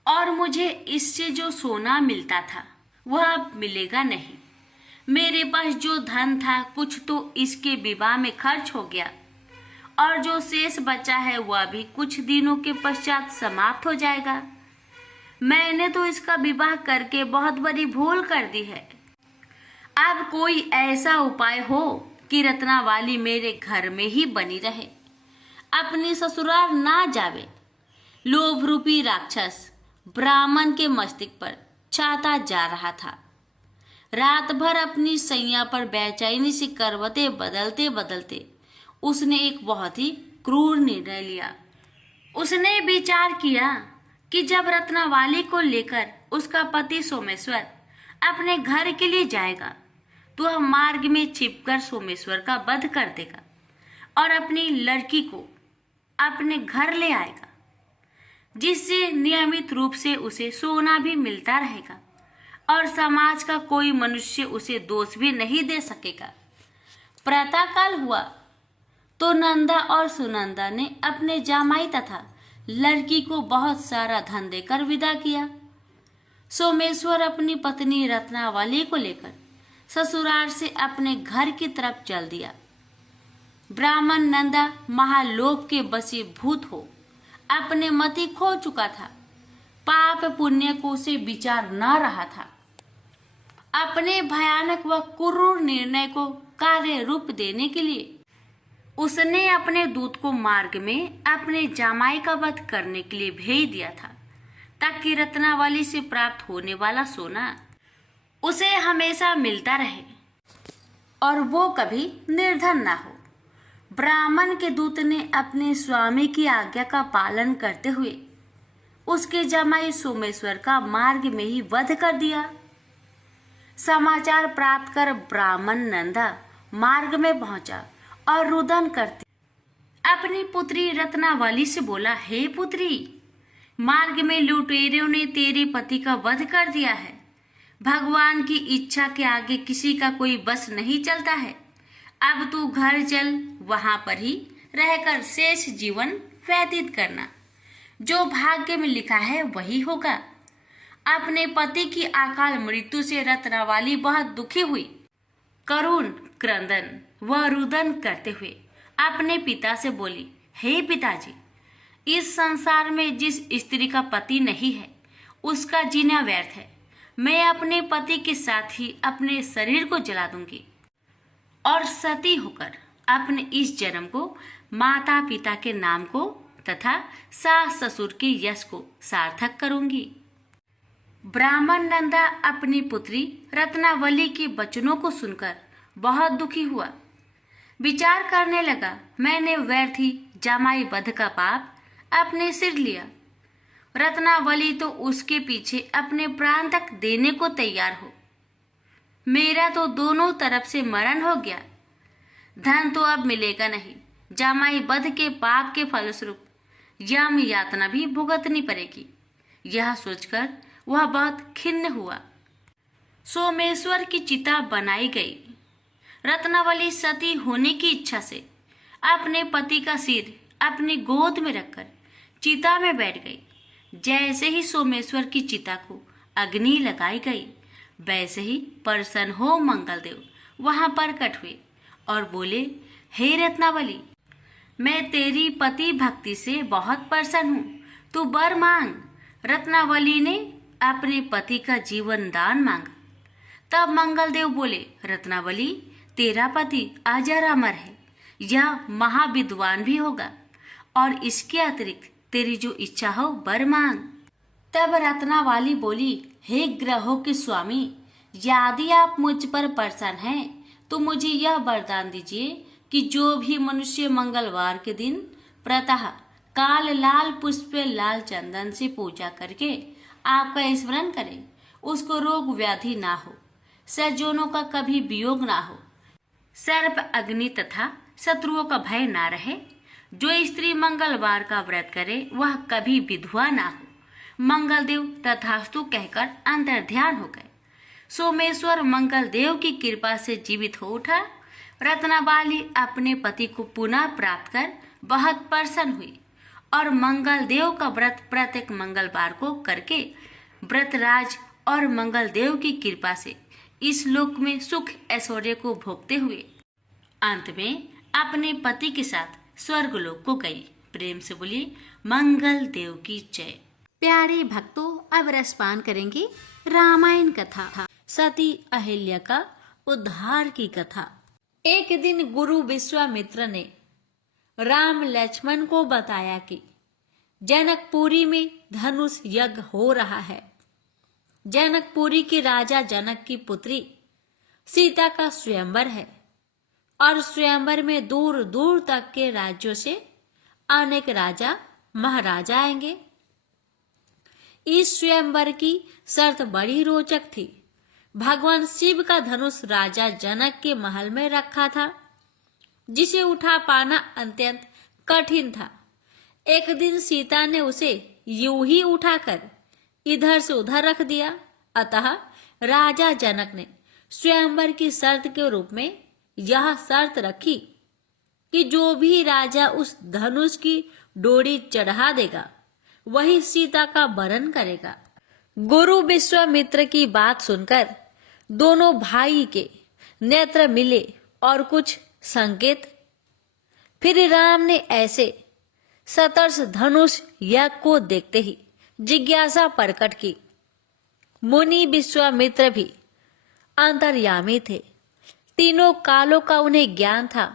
और मुझे इससे जो सोना मिलता था वह अब मिलेगा नहीं। मेरे पास जो धन था कुछ तो इसके विवाह में खर्च हो गया और जो शेष बचा है वह भी कुछ दिनों के पश्चात समाप्त हो जाएगा। मैंने तो इसका विवाह करके बहुत बड़ी भूल कर दी है। अब कोई ऐसा उपाय हो कि रत्नावली मेरे घर में ही बनी रहे, अपनी ससुराल ना जावे। लोभ रूपी राक्षस ब्राह्मण के मस्तिष्क पर छाता जा रहा था। रात भर अपनी सैया पर बेचैनी से करवटें बदलते बदलते उसने एक बहुत ही क्रूर निर्णय लिया। उसने विचार किया कि जब रत्नावली को लेकर उसका पति सोमेश्वर अपने घर के लिए जाएगा तो वह मार्ग में छिपकर सोमेश्वर का वध कर देगा और अपनी लड़की को अपने घर ले आएगा, जिससे नियमित रूप से उसे सोना भी मिलता रहेगा और समाज का कोई मनुष्य उसे दोष भी नहीं दे सकेगा। प्रातःकाल हुआ तो नंदा और सुनंदा ने अपने जामाई तथा लड़की को बहुत सारा धन देकर विदा किया। सोमेश्वर अपनी पत्नी रत्नावली को लेकर ससुराल से अपने घर की तरफ चल दिया। ब्राह्मण नंदा महालोभ के वशीभूत हो अपने मति खो चुका था। पाप पुण्य को उसे विचार न रहा था। अपने भयानक व क्रूर निर्णय को कार्य रूप देने के लिए उसने अपने दूत को मार्ग में अपने जामाई का वध करने के लिए भेज दिया था, ताकि रत्नावली से प्राप्त होने वाला सोना उसे हमेशा मिलता रहे और वो कभी निर्धन ना हो। ब्राह्मण के दूत ने अपने स्वामी की आज्ञा का पालन करते हुए उसके जमाई सोमेश्वर का मार्ग में ही वध कर दिया। समाचार प्राप्त कर ब्राह्मण नंदा मार्ग में पहुंचा और रुदन करते अपनी पुत्री रत्नावली से बोला, हे पुत्री, मार्ग में लुटेरों ने तेरे पति का वध कर दिया है। भगवान की इच्छा के आगे किसी का कोई बस नहीं चलता है। अब तू घर चल, वहां पर ही रहकर शेष जीवन व्यतीत करना। जो भाग्य में लिखा है वही होगा। अपने पति की अकाल मृत्यु से रत्नावली बहुत दुखी हुई। करुण क्रंदन व रुदन करते हुए अपने पिता से बोली, हे पिताजी, इस संसार में जिस स्त्री का पति नहीं है उसका जीना व्यर्थ है। मैं अपने पति के साथ ही अपने शरीर को जला दूंगी और सती होकर अपने इस जन्म को माता पिता के नाम को तथा सास ससुर के यश को सार्थक करूंगी। ब्राह्मण नंदा अपनी पुत्री रत्नावली के वचनों को सुनकर बहुत दुखी हुआ। विचार करने लगा, मैंने व्यर्थ ही जामाई वध का पाप अपने सिर लिया। रत्नावली तो उसके पीछे अपने प्राण तक देने को तैयार हो। मेरा तो दोनों तरफ से मरण हो गया। धन तो अब मिलेगा नहीं। जामाई वध के पाप के फलस्वरूप यम यातना भी भुगतनी पड़ेगी। यह सोचकर वह बहुत खिन्न हुआ। सोमेश्वर की चिता बनाई गई। रत्नावली सती होने की इच्छा से अपने पति का सिर अपनी गोद में रखकर चिता में बैठ गई। जैसे ही सोमेश्वर की चिता को अग्नि लगाई गई, वैसे ही प्रसन्न हो मंगलदेव वहां प्रकट हुए और बोले, हे रत्नावली, मैं तेरी पति भक्ति से बहुत प्रसन्न हूँ, तू वर मांग। रत्नावली ने अपने पति का जीवन दान मांगा। तब मंगलदेव बोले, रत्नावली, तेरा पति अजर अमर है, यह महाविद्वान भी होगा और इसके अतिरिक्त तेरी जो इच्छा हो वर मांग। तब रत्नावली बोली, हे ग्रहों के स्वामी, यदि आप मुझ पर प्रसन्न हैं तो मुझे यह वरदान दीजिए कि जो भी मनुष्य मंगलवार के दिन प्रातः काल लाल पुष्प लाल चंदन से पूजा करके आपका स्मरण करे, उसको रोग व्याधि ना हो, सज्जनों का कभी वियोग ना हो, सर्प अग्नि तथा शत्रुओं का भय ना रहे। जो स्त्री मंगलवार का व्रत करे वह कभी विधवा ना हो। मंगलदेव तथास्तु कहकर अंतर्ध्यान हो गए। सोमेश्वर मंगलदेव की कृपा से जीवित हो उठा। रत्नाबाली अपने पति को पुनः प्राप्त कर बहुत प्रसन्न हुई और मंगलदेव का व्रत प्रत्येक मंगलवार को करके व्रतराज और मंगलदेव की कृपा से इस लोक में सुख ऐश्वर्य को भोगते हुए अंत में अपने पति के साथ स्वर्ग लोक को गई। प्रेम से बोलिए मंगल देव की जय। प्यारे भक्तों, अब रसपान करेंगे रामायण कथा, सती अहिल्या का उद्धार की कथा। एक दिन गुरु विश्वामित्र ने राम लक्ष्मण को बताया कि जनकपुरी में धनुष यज्ञ हो रहा है। जनकपुरी के राजा जनक की पुत्री सीता का स्वयंवर है और स्वयंवर में दूर दूर तक के राज्यों से अनेक राजा महाराजा आएंगे। इस स्वयंवर की शर्त बड़ी रोचक थी। भगवान शिव का धनुष राजा जनक के महल में रखा था, जिसे उठा पाना अत्यंत कठिन था। एक दिन सीता ने उसे यूं ही उठाकर इधर से उधर रख दिया। अतः राजा जनक ने स्वयंवर की शर्त के रूप में यह शर्त रखी कि जो भी राजा उस धनुष की डोरी चढ़ा देगा वही सीता का वरण करेगा। गुरु विश्वामित्र की बात सुनकर दोनों भाई के नेत्र मिले और कुछ संकेत। फिर राम ने ऐसे सतर्ष धनुष यज्ञ को देखते ही जिज्ञासा प्रकट की। मुनि विश्वामित्र भी अंतर्यामी थे। तीनों कालों का उन्हें ज्ञान था।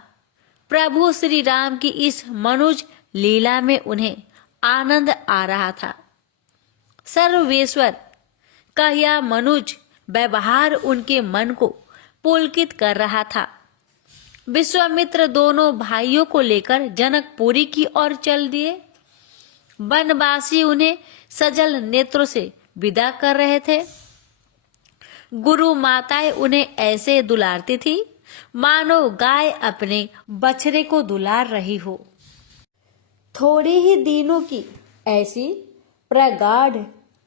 प्रभु श्री राम की इस मनुज लीला में उन्हें आनंद आ रहा था। सर्वेश्वर का यह मनुज व्यवहार उनके मन को पुलकित कर रहा था। विश्वामित्र दोनों भाइयों को लेकर जनकपुरी की ओर चल दिए। वनवासी उन्हें सजल नेत्रों से विदा कर रहे थे। गुरु माताएं उन्हें ऐसे दुलारती थी मानो गाय अपने बछड़े को दुलार रही हो। थोड़े ही दिनों की ऐसी प्रगाढ़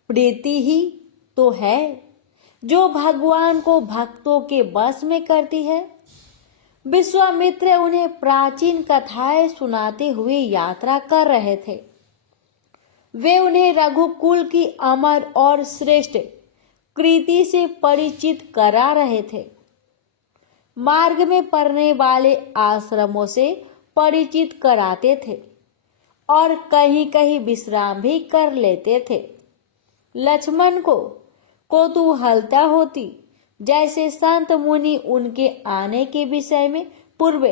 प्रीति ही तो है जो भगवान को भक्तों के बस में करती है। विश्वामित्र उन्हें प्राचीन कथाएं सुनाते हुए यात्रा कर रहे थे। वे उन्हें रघुकुल की अमर और श्रेष्ठ कृति से परिचित करा रहे थे। मार्ग में पड़ने वाले आश्रमों से परिचित कराते थे और कहीं कहीं विश्राम भी कर लेते थे। लक्ष्मण को कौतूहलता होती जैसे संत मुनि उनके आने के विषय में पूर्व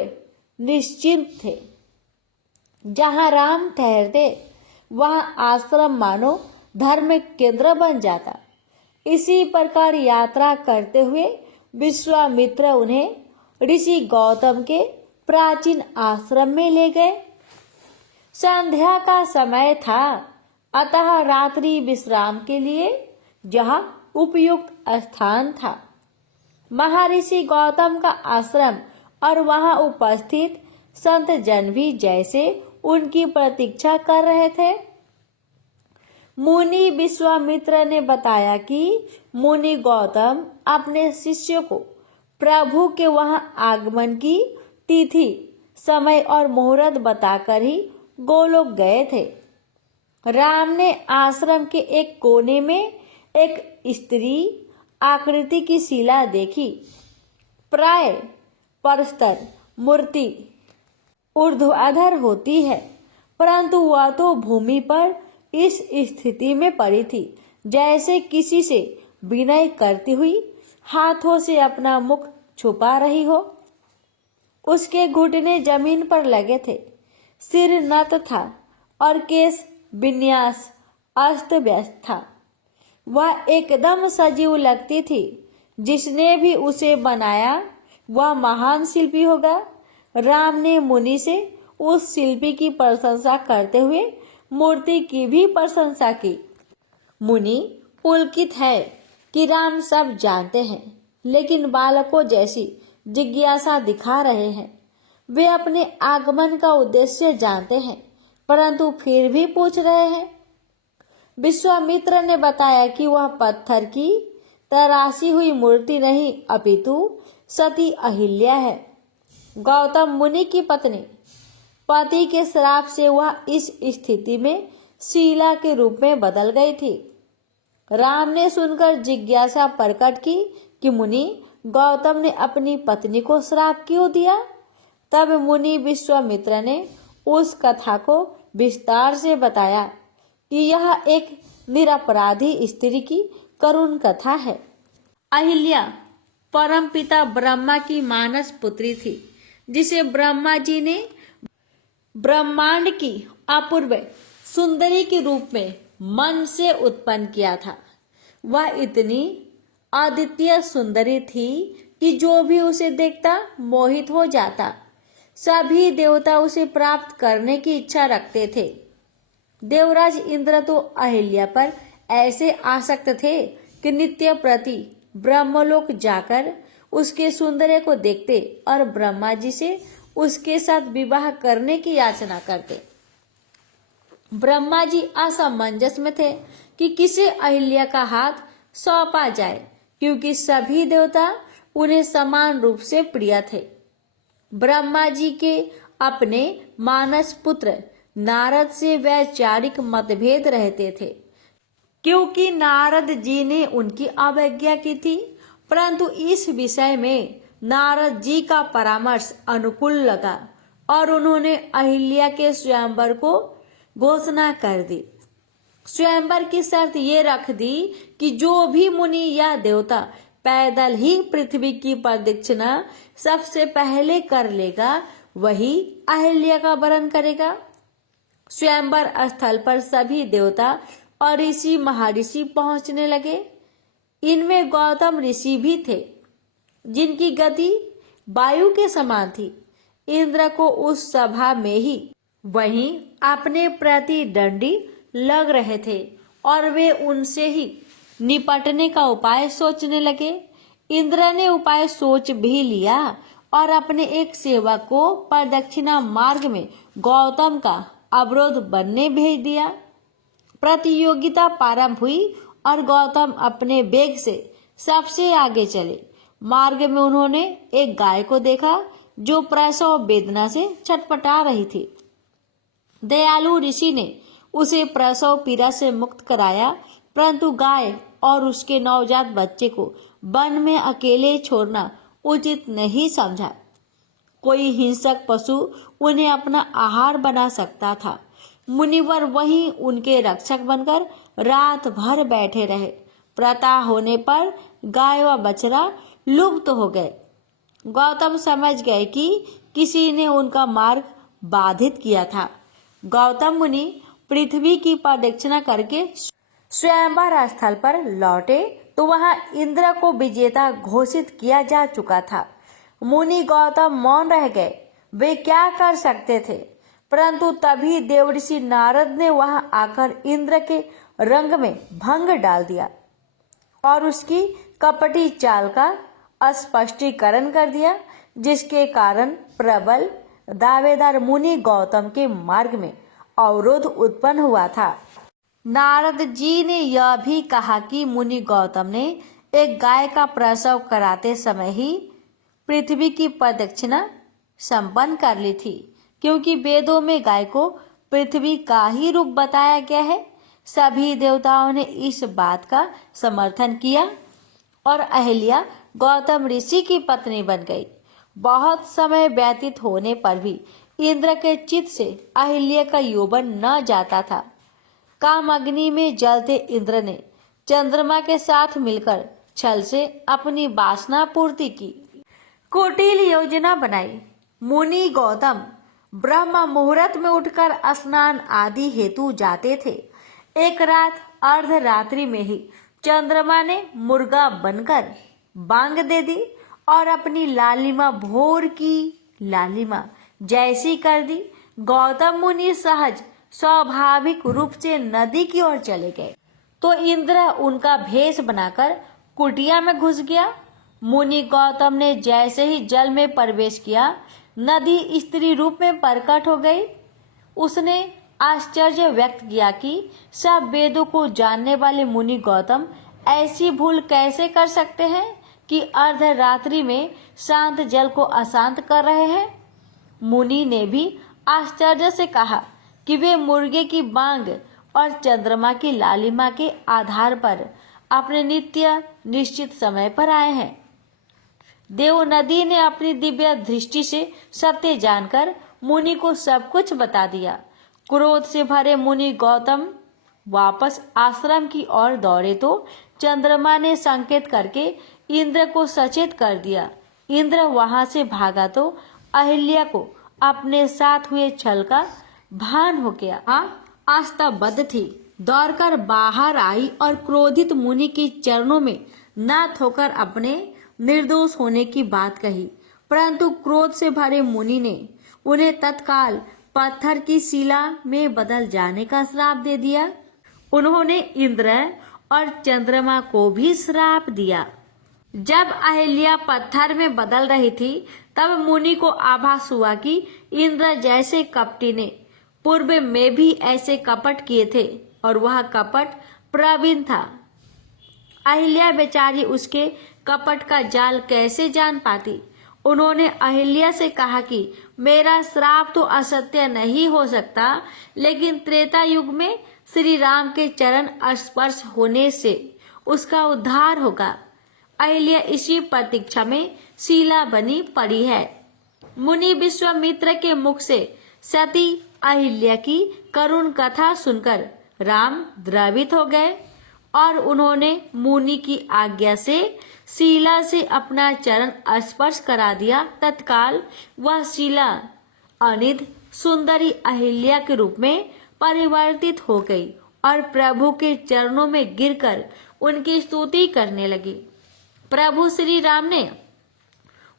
निश्चिंत थे। जहां राम ठहरते वहां आश्रम मानो धर्म केंद्र बन जाता। इसी प्रकार यात्रा करते हुए विश्वामित्र उन्हें ऋषि गौतम के प्राचीन आश्रम में ले गए। संध्या का समय था, अतः रात्रि विश्राम के लिए यह उपयुक्त स्थान था। महर्षि गौतम का आश्रम और वहां उपस्थित संत जन भी जैसे उनकी प्रतीक्षा कर रहे थे। मुनि विश्वामित्र ने बताया कि मुनि गौतम अपने शिष्यों को प्रभु के वहां आगमन की तिथि, समय और मुहूर्त बताकर ही गोलोक गए थे। राम ने आश्रम के एक कोने में एक स्त्री आकृति की शिला देखी। प्राय परस्तर मूर्ति ऊर्ध्वाधर होती है, परंतु वह तो भूमि पर इस स्थिति में पड़ी थी जैसे किसी से विनय करती हुई हाथों से अपना मुख छुपा रही हो। उसके घुटने जमीन पर लगे थे, सिर नत था और केश विन्यास अस्त व्यस्त था। वह एकदम सजीव लगती थी। जिसने भी उसे बनाया वह महान शिल्पी होगा। राम ने मुनि से उस शिल्पी की प्रशंसा करते हुए मूर्ति की भी प्रशंसा की। मुनि पुलकित है कि राम सब जानते हैं, लेकिन बालकों जैसी जिज्ञासा दिखा रहे हैं। वे अपने आगमन का उद्देश्य जानते हैं, परंतु फिर भी पूछ रहे हैं। विश्वामित्र ने बताया कि वह पत्थर की तराशी हुई मूर्ति नहीं, अपितु सती अहिल्या है, गौतम मुनि की पत्नी। पति के श्राप से वह इस स्थिति में शीला के रूप में बदल गई थी। राम ने सुनकर जिज्ञासा प्रकट की कि मुनि, गौतम ने अपनी पत्नी को श्राप क्यों दिया? तब मुनि विश्वामित्र ने उस कथा को विस्तार से बताया कि यह एक निरपराधी स्त्री की करुण कथा है। अहिल्या परमपिता ब्रह्मा की मानस पुत्री थी, जिसे ब्रह्मा जी ने ब्रह्मांड की अपूर्व सुंदरी के रूप में मन से उत्पन्न किया था। वह इतनी अद्वितीय सुंदरी थी कि जो भी उसे देखता मोहित हो जाता। सभी देवता उसे प्राप्त करने की इच्छा रखते थे। देवराज इंद्र तो अहिल्या पर ऐसे आसक्त थे कि नित्य प्रति ब्रह्मलोक जाकर उसके सौंदर्य को देखते और ब्रह्मा जी से उसके साथ विवाह करने की याचना करते। ब्रह्मा जी असमंजस में थे कि किसे अहिल्या का हाथ सौंपा जाए, क्योंकि सभी देवता उन्हें समान रूप से प्रिय थे। ब्रह्मा जी के अपने मानस पुत्र नारद से वैचारिक मतभेद रहते थे, क्योंकि नारद जी ने उनकी अवज्ञा की थी, परंतु इस विषय में नारद जी का परामर्श अनुकूल लगा और उन्होंने अहिल्या के स्वयंवर को घोषणा कर दी। स्वयंवर की शर्त ये रख दी कि जो भी मुनि या देवता पैदल ही पृथ्वी की प्रदक्षिणा सबसे पहले कर लेगा, वही अहिल्या का वरण करेगा। स्वयंवर स्थल पर सभी देवता और ऋषि महर्षि पहुंचने लगे। इनमें गौतम ऋषि भी थे, जिनकी गति वायु के समान थी। इंद्र को उस सभा में ही वहीं अपने प्रति दंडी लग रहे थे और वे उनसे ही निपटने का उपाय सोचने लगे। इंद्र ने उपाय सोच भी लिया और अपने एक सेवक को प्रदक्षिणा मार्ग में गौतम का अवरोध बनने भेज दिया। प्रतियोगिता प्रारंभ हुई और गौतम अपने वेग से सबसे आगे चले। मार्ग में उन्होंने एक गाय को देखा जो प्रसव वेदना से छटपटा रही थी। दयालु ऋषि ने उसे प्रसव पीड़ा से मुक्त कराया, परंतु गाय और उसके नवजात बच्चे को वन में अकेले छोड़ना उचित नहीं समझा। कोई हिंसक पशु उन्हें अपना आहार बना सकता था। मुनिवर वहीं उनके रक्षक बनकर रात भर बैठे रहे। प्रातः होने पर गाय व बछड़ा लुप्त हो गए। गौतम समझ गए कि किसी ने उनका मार्ग बाधित किया था। गौतम मुनि पृथ्वी की प्रदक्षिणा करके स्वयंवर स्थल पर लौटे तो वहां इंद्र को विजेता घोषित किया जा चुका था। मुनि गौतम मौन रह गए। वे क्या कर सकते थे? परंतु तभी देवऋषि नारद ने वहां आकर इंद्र के रंग में भंग डाल दिया और उसकी कपटी चाल का स्पष्टीकरण कर दिया, जिसके कारण प्रबल दावेदार मुनि गौतम के मार्ग में अवरोध उत्पन्न हुआ था। नारद जी ने यह भी कहा कि मुनि गौतम ने एक गाय का प्रसव कराते समय ही पृथ्वी की प्रदक्षिणा संपन्न कर ली थी, क्योंकि वेदों में गाय को पृथ्वी का ही रूप बताया गया है। सभी देवताओं ने इस बात का समर्थन किया और अहिल्या गौतम ऋषि की पत्नी बन गई। बहुत समय व्यतीत होने पर भी इंद्र के चित्त से अहिल्या का यौवन न जाता था। काम अग्नि में जलते इंद्र ने चंद्रमा के साथ मिलकर छल से अपनी वासना पूर्ति की। कुटिल योजना बनाई। मुनि गौतम ब्रह्म मुहूर्त में उठकर स्नान आदि हेतु जाते थे। एक रात अर्धरात्रि में ही चंद्रमा ने मुर्गा बनकर बांग दे दी और अपनी लालिमा भोर की लालिमा जैसी कर दी। गौतम मुनि सहज स्वाभाविक रूप से नदी की ओर चले गए। तो इंद्र उनका भेष बनाकर कुटिया में घुस गया। मुनि गौतम ने जैसे ही जल में प्रवेश किया, नदी स्त्री रूप में प्रकट हो गई। उसने आश्चर्य व्यक्त किया कि सब वेदों को जानने वाले मुनि गौतम ऐसी भूल कैसे कर सकते हैं कि अर्धरात्रि में शांत जल को अशांत कर रहे हैं। मुनि ने भी आश्चर्य से कहा कि वे मुर्गे की बांग और चंद्रमा की लालिमा के आधार पर अपने नित्य निश्चित समय पर आए हैं। देव नदी ने अपनी दिव्य दृष्टि से सत्य जानकर मुनि को सब कुछ बता दिया। क्रोध से भरे मुनि गौतम वापस आश्रम की ओर दौड़े तो चंद्रमा ने संकेत करके इंद्र को सचेत कर दिया। इंद्र वहां से भागा तो अहिल्या को अपने साथ हुए छल का भान हो गया। आस्ताबद्ध थी, दौड़कर बाहर आई और क्रोधित मुनि के चरणों में नत होकर अपने निर्दोष होने की बात कही। परंतु क्रोध से भरे मुनि ने उन्हें तत्काल पत्थर की शिला में बदल जाने का श्राप दे दिया। उन्होंने इंद्र और चंद्रमा को भी श्राप दिया। जब अहिल्या पत्थर में बदल रही थी, तब मुनि को आभास हुआ कि इंद्र जैसे कपटी ने पूर्व में भी ऐसे कपट किए थे और वह कपट प्रवीण था। अहिल्या बेचारी उसके कपट का जाल कैसे जान पाती। उन्होंने अहिल्या से कहा कि मेरा श्राप तो असत्य नहीं हो सकता, लेकिन त्रेता युग में श्री राम के चरण स्पर्श होने से उसका उद्धार होगा। अहिल्या इसी प्रतीक्षा में शिला बनी पड़ी है। मुनि विश्वामित्र के मुख से सती अहिल्या की करुण कथा सुनकर राम द्रवित हो गए और उन्होंने मुनि की आज्ञा से शिला से अपना चरण स्पर्श करा दिया। तत्काल वह शिला अनिध सुंदरी अहिल्या के रूप में परिवर्तित हो गई और प्रभु के चरणों में गिरकर उनकी स्तुति करने लगी। प्रभु श्री राम ने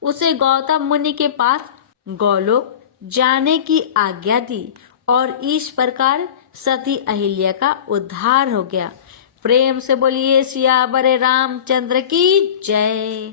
उसे गौतम मुनि के पास गोलोक जाने की आज्ञा दी और इस प्रकार सती अहिल्या का उद्धार हो गया। प्रेम से बोलिए सियावर रामचंद्र की जय।